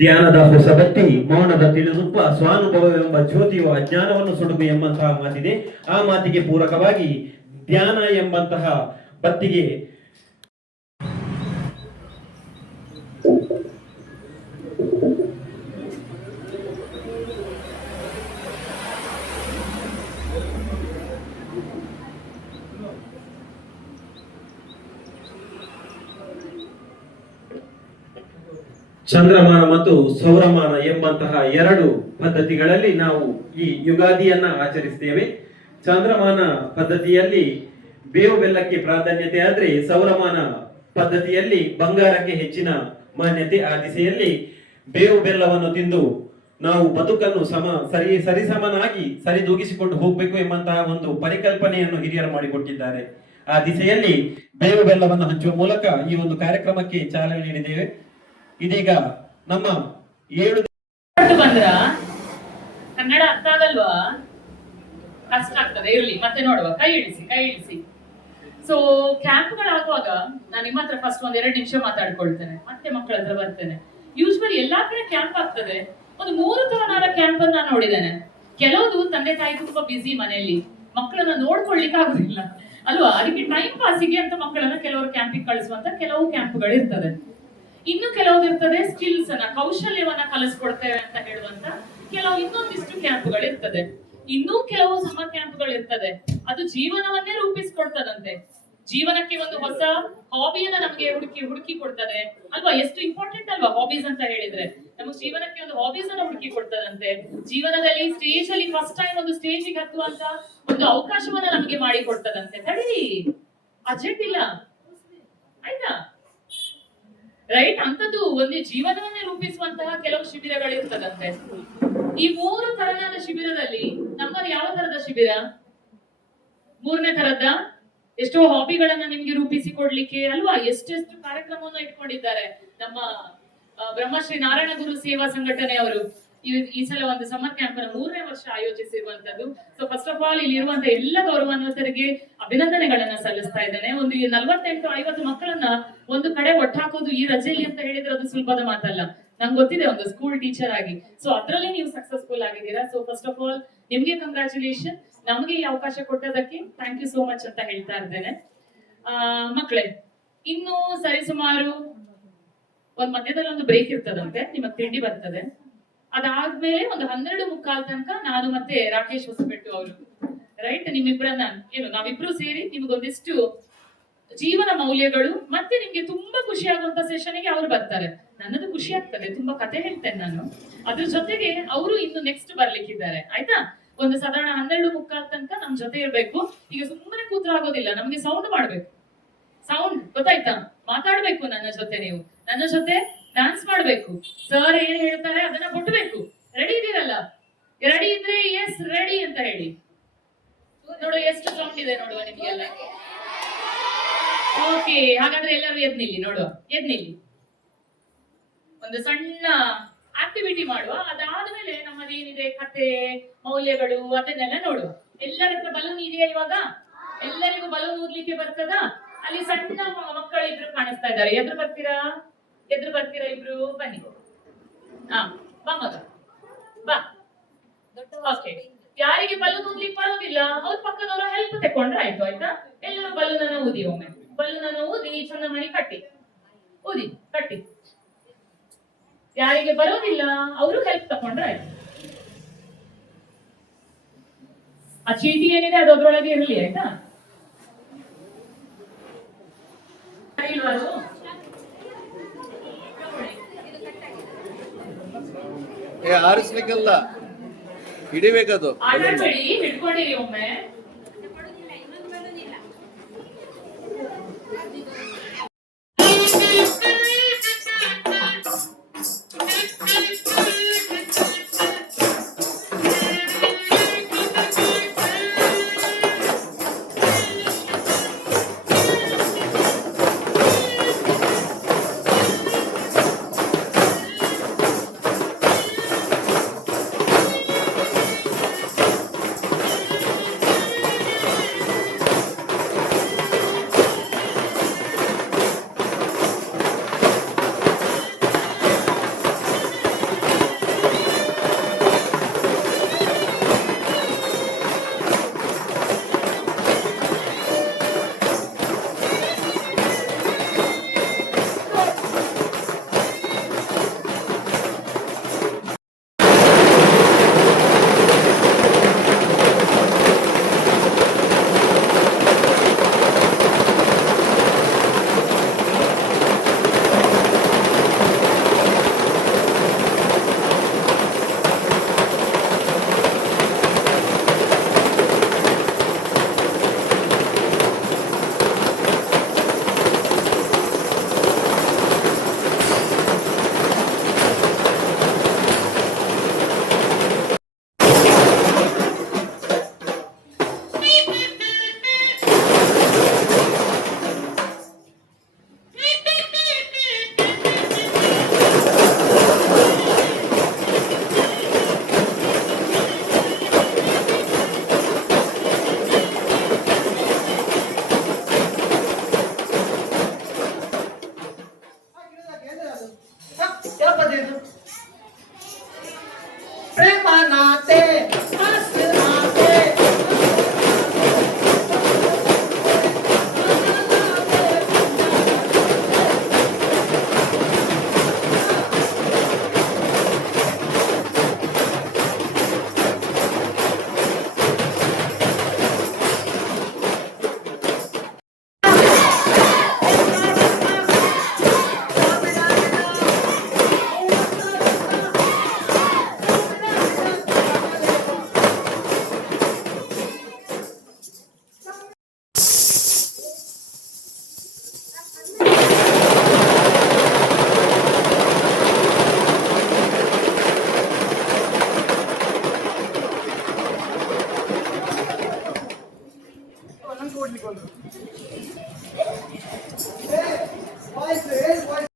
ಧ್ಯಾನದ ಹೊಸ ಬತ್ತಿ, ಮೌನದ ತಿಳಿದುಪ್ಪ, ಸ್ವಾನುಭವವೆಂಬ ಜ್ಯೋತಿಯು ಅಜ್ಞಾನವನ್ನು ಸುಡುಗು ಎಂಬಂತಹ ಮಾತಿದೆ. ಆ ಮಾತಿಗೆ ಪೂರಕವಾಗಿ ಧ್ಯಾನ ಎಂಬಂತಹ ಬತ್ತಿಗೆ ಚಂದ್ರಮಾನ ಮತ್ತು ಸೌರಮಾನ ಎಂಬಂತಹ ಎರಡು ಪದ್ಧತಿಗಳಲ್ಲಿ ನಾವು ಈ ಯುಗಾದಿಯನ್ನ ಆಚರಿಸ್ತೇವೆ. ಚಂದ್ರಮಾನ ಪದ್ಧತಿಯಲ್ಲಿ ಬೇವು ಬೆಲ್ಲಕ್ಕೆ ಪ್ರಾಧಾನ್ಯತೆ ಆದ್ರೆ, ಸೌರಮಾನ ಪದ್ಧತಿಯಲ್ಲಿ ಬಂಗಾರಕ್ಕೆ ಹೆಚ್ಚಿನ ಮಾನ್ಯತೆ. ಆ ದಿಸೆಯಲ್ಲಿ ಬೇವು ಬೆಲ್ಲವನ್ನು ತಿಂದು ನಾವು ಬದುಕನ್ನು ಸರಿಸಮನಾಗಿ ಸರಿದೂಗಿಸಿಕೊಂಡು ಹೋಗ್ಬೇಕು ಎಂಬಂತಹ ಒಂದು ಪರಿಕಲ್ಪನೆಯನ್ನು ಹಿರಿಯರು ಮಾಡಿಕೊಟ್ಟಿದ್ದಾರೆ. ಆ ದಿಸೆಯಲ್ಲಿ ಬೇವು ಬೆಲ್ಲವನ್ನು ಹಂಚುವ ಮೂಲಕ ಈ ಒಂದು ಕಾರ್ಯಕ್ರಮಕ್ಕೆ ಚಾಲನೆ ನೀಡಿದ್ದೇವೆ. ಇದೀಗ ನಮ್ಮ 7 ಬಂದ್ರ ಕನ್ನಡ ಅರ್ಥ ಆಗಲ್ವಾ? ಕಷ್ಟ ಆಗ್ತದೆ, ಇರ್ಲಿ ಮತ್ತೆ ನೋಡುವ. ಕೈ ಇಳಿಸಿ. ಸೊ ಕ್ಯಾಂಪ್ಗಳಾಗುವಾಗ ನಾನು ನಿಮ್ಮ ಹತ್ರ ಫಸ್ಟ್ 1-2 ನಿಮಿಷ ಮಾತಾಡ್ಕೊಳ್ತೇನೆ, ಮತ್ತೆ ಮಕ್ಕಳ ಹತ್ರ ಬರ್ತೇನೆ. ಯೂಶ್ವಲಿ ಎಲ್ಲಾ ಕಡೆ ಕ್ಯಾಂಪ್ ಆಗ್ತದೆ. ಒಂದು 3 ತರನಾದ ಕ್ಯಾಂಪ್ ಅನ್ನು ನಾನು ನೋಡಿದ್ದೇನೆ. ಕೆಲವುದು ತಂದೆ ತಾಯಿ ತುಂಬಾ ಬಿಸಿ ಮನೆಯಲ್ಲಿ, ಮಕ್ಕಳನ್ನ ನೋಡ್ಕೊಳ್ಲಿಕ್ಕೆ ಆಗುದಿಲ್ಲ ಅಲ್ವಾ? ಅದಕ್ಕೆ ಟೈಮ್ ಪಾಸಿಗೆ ಅಂತ ಮಕ್ಕಳನ್ನ ಕೆಲವರು ಕ್ಯಾಂಪಿಗೆ ಕಳಿಸುವಂತ ಕೆಲವು ಕ್ಯಾಂಪ್ಗಳು ಇರ್ತದೆ. ಇನ್ನು ಕೆಲವು ಇರ್ತದೆ ಸ್ಕಿಲ್ಸ್ ಅನ್ನ, ಕೌಶಲ್ಯವನ್ನ ಕಲಿಸ್ಕೊಡ್ತೇವೆ ಅಂತ ಹೇಳುವಂತ ಕೆಲವು ಇನ್ನೊಂದಿಷ್ಟು ಕ್ಯಾಂಪ್ಗಳು ಇರ್ತದೆ. ಇನ್ನೂ ಕೆಲವು ಸಮ್ಮರ್ ಕ್ಯಾಂಪ್ಗಳು ಇರ್ತದೆ. ಅದು ಜೀವನವನ್ನೇ ರೂಪಿಸ್ಕೊಡ್ತದಂತೆ. ಜೀವನಕ್ಕೆ ಒಂದು ಹೊಸ ಹಾಬಿಯನ್ನ ನಮ್ಗೆ ಹುಡುಕಿ ಕೊಡ್ತದೆ ಅಲ್ವಾ? ಎಷ್ಟು ಇಂಪಾರ್ಟೆಂಟ್ ಅಲ್ವಾ ಹಾಬೀಸ್ ಅಂತ ಹೇಳಿದ್ರೆ? ನಮಗೆ ಜೀವನಕ್ಕೆ ಒಂದು ಹಾಬೀಸ್ ಅನ್ನ ಹುಡುಕಿ ಕೊಡ್ತದಂತೆ. ಜೀವನದಲ್ಲಿ ಸ್ಟೇಜ್ ಅಲ್ಲಿ ಫಸ್ಟ್ ಟೈಮ್ ಒಂದು ಸ್ಟೇಜಿಗೆ ಹತ್ತುವಂತ ಒಂದು ಅವಕಾಶವನ್ನ ನಮಗೆ ಮಾಡಿ ಕೊಡ್ತದಂತೆ. ತಡಿ, ಅಜೆಂಟ್ ಇಲ್ಲ ಆಯ್ತಾ? ರೈಟ್, ಅಂತದ್ದು ಒಂದು ಜೀವನವನ್ನೇ ರೂಪಿಸುವಂತಹ ಕೆಲವು ಶಿಬಿರಗಳಿರ್ತದಂತೆ. ಈ 3 ತರನಾದ ಶಿಬಿರದಲ್ಲಿ ನಮ್ಮದು ಯಾವ ತರದ ಶಿಬಿರ? 3ನೇ ತರದ್ದ. ಎಷ್ಟೋ ಹಾಬಿಗಳನ್ನ ನಿಮ್ಗೆ ರೂಪಿಸಿ ಕೊಡ್ಲಿಕ್ಕೆ ಅಲ್ವಾ ಎಷ್ಟೆಷ್ಟು ಕಾರ್ಯಕ್ರಮವನ್ನು ಇಟ್ಕೊಂಡಿದ್ದಾರೆ ನಮ್ಮ ಬ್ರಹ್ಮಶ್ರೀ ನಾರಾಯಣ ಗುರು ಸೇವಾ ಸಂಘಟನೆಯವರು. ಈ ಸಲ ಒಂದು ಸಮ್ಮರ್ ಕ್ಯಾಂಪ್ ಅನ್ನು 3ನೇ ವರ್ಷ ಆಯೋಜಿಸಿರುವಂತದ್ದು. ಸೊ ಫಸ್ಟ್ ಆಫ್ ಆಲ್ ಇಲ್ಲಿ ಇರುವಂತಹ ಎಲ್ಲ ಗೌರವಾನ್ವಿತರಿಗೆ ಅಭಿನಂದನೆಗಳನ್ನ ಸಲ್ಲಿಸ್ತಾ ಇದ್ದೇನೆ. ಒಂದು 48-50 ಮಕ್ಕಳನ್ನ ಒಂದು ಕಡೆ ಒಟ್ಟಾಕೋದು ಈ ರಜೆಯಲ್ಲಿ ಅಂತ ಹೇಳಿದ್ರೆ ಅದು ಸುಲಭದ ಮಾತಲ್ಲ. ನಂಗೆ ಗೊತ್ತಿದೆ ಒಂದು ಸ್ಕೂಲ್ ಟೀಚರ್ ಆಗಿ. ಸೊ ಅದ್ರಲ್ಲಿ ನೀವು ಸಕ್ಸಸ್ಫುಲ್ ಆಗಿದ್ದೀರಾ. ಸೊ ಫಸ್ಟ್ ಆಫ್ ಆಲ್ ನಿಮ್ಗೆ ಕಂಗ್ರಾಚುಲೇಷನ್. ನಮಗೆ ಈ ಅವಕಾಶ ಕೊಟ್ಟದಕ್ಕೆ ಥ್ಯಾಂಕ್ ಯು ಸೋ ಮಚ್ ಅಂತ ಹೇಳ್ತಾ ಇದ್ದೇನೆ. ಮಕ್ಕಳೇ, ಇನ್ನು ಸರಿಸುಮಾರು ಒಂದ್ ಮಧ್ಯದಲ್ಲಿ ಒಂದು ಬ್ರೇಕ್ ಇರ್ತದಂತೆ, ನಿಮಗ್ ತಿಂಡಿ ಬರ್ತದೆ. ಅದಾದ್ಮೇಲೆ ಒಂದು 12:15 ತನಕ ನಾನು ಮತ್ತೆ ರಾಕೇಶ್ ಹೊಸಬೆಟ್ಟು ಅವರು ರೈಟ್ ನಿಮ್ಮಿಬ್ಬರನ್ನ ನಾವಿಬ್ರು ಸೇರಿ ನಿಮ್ಗೊಂದಿಷ್ಟು ಜೀವನ ಮೌಲ್ಯಗಳು ಮತ್ತೆ ನಿಮ್ಗೆ ತುಂಬಾ ಖುಷಿ ಆಗುವಂತ ಸೆಷನ್ಗೆ ಅವ್ರು ಬರ್ತಾರೆ. ನನ್ನದು ಖುಷಿ ಆಗ್ತದೆ, ತುಂಬಾ ಕತೆ ಹೇಳ್ತೇನೆ ನಾನು. ಅದ್ರ ಜೊತೆಗೆ ಅವರು ಇನ್ನು ನೆಕ್ಸ್ಟ್ ಬರ್ಲಿಕ್ಕಿದ್ದಾರೆ ಆಯ್ತಾ? ಒಂದು ಸಾಧಾರಣ 12:15 ತನಕ ನಮ್ ಜೊತೆ ಇರ್ಬೇಕು. ಈಗ ಸುಮ್ಮನೆ ಕೂತ್ರ ಆಗೋದಿಲ್ಲ, ನಮ್ಗೆ ಸೌಂಡ್ ಮಾಡ್ಬೇಕು. ಸೌಂಡ್ ಗೊತ್ತಾಯ್ತಾ? ಮಾತಾಡ್ಬೇಕು ನನ್ನ ಜೊತೆ, ನೀವು ನನ್ನ ಜೊತೆ ಡ್ಯಾನ್ಸ್ ಮಾಡ್ಬೇಕು. ಸರ್ ಏನ್ ಹೇಳ್ತಾರೆ ಅದನ್ನ ಕೊಟ್ಬೇಕು. ರೆಡಿ ಇದೀರಲ್ಲ? ರೆಡಿ ಇದ್ರೆ ಎಸ್ ರೆಡಿ ಅಂತ ಹೇಳಿ. ನೋಡು ಎಷ್ಟು ಸೌಂಡ್ ಇದೆ ನೋಡುವ ನಿಮ್ಗೆಲ್ಲ. ಓಕೆ, ಹಾಗಾದ್ರೆ ಎಲ್ಲರೂ ಎದ್ ನಿಲ್ಲಿ ನೋಡುವ. ಎದ್ ನಿಲ್ಲಿ, ಒಂದು ಸಣ್ಣ ಆಕ್ಟಿವಿಟಿ ಮಾಡುವ. ಅದಾದ್ಮೇಲೆ ನಮ್ಮದೇನಿದೆ ಕತೆ ಮೌಲ್ಯಗಳು ಅದನ್ನೆಲ್ಲ ನೋಡುವ. ಎಲ್ಲರ ಹತ್ರ ಬಲೂನ್ ಇದೆಯಾ ಇವಾಗ? ಎಲ್ಲರಿಗೂ ಬಲೂನ್ ಊದ್ಲಿಕ್ಕೆ ಬರ್ತದಾ? ಅಲ್ಲಿ ಸಣ್ಣ ಮಕ್ಕಳು ಇಬ್ರು ಕಾಣಿಸ್ತಾ ಇದ್ದಾರೆ. ಎದುರು ಬರ್ತೀರಾ ಇಬ್ರು? ಬನ್ನಿ. ಬಾ ಮಗ ಬಾ. ಓಕೆ, ಯಾರಿಗೆ ಬಲೂನ್ ಊದ್ಲಿಕ್ಕೆ ಬರೋದಿಲ್ಲ ಅವ್ರ ಪಕ್ಕದವರ ಹೆಲ್ಪ್ ತಕೊಂಡ್ರೆ ಆಯ್ತು ಆಯ್ತಾ? ಎಲ್ಲರೂ ಬಲೂನ್ ಅನ್ನ ಊದಿ, ಒಮ್ಮೆ ಬಲೂನ್ ಅನ್ನು ಊದಿ ಚಂದ ಮಾಡಿ ಕಟ್ಟಿ. ಯಾರಿಗೆ ಬರೋದಿಲ್ಲ ಅವರು ಹೆಲ್ಪ್ ತಕೊಂಡ್ರೆ ಆಯ್ತು. ಆ ಚೀಟಿ ಏನಿದೆ ಅದು ಅದ್ರೊಳಗೆ ಇರಲಿ ಆಯ್ತಾ? ಆರಿಸ್ಲಿಕ್ಕಲ್ಲ, ಹಿಡಿಬೇಕದು. ಆಟಾಡ್ಬೇಡಿ, ಹಿಡ್ಕೊಂಡಿರಿ ಒಮ್ಮೆ.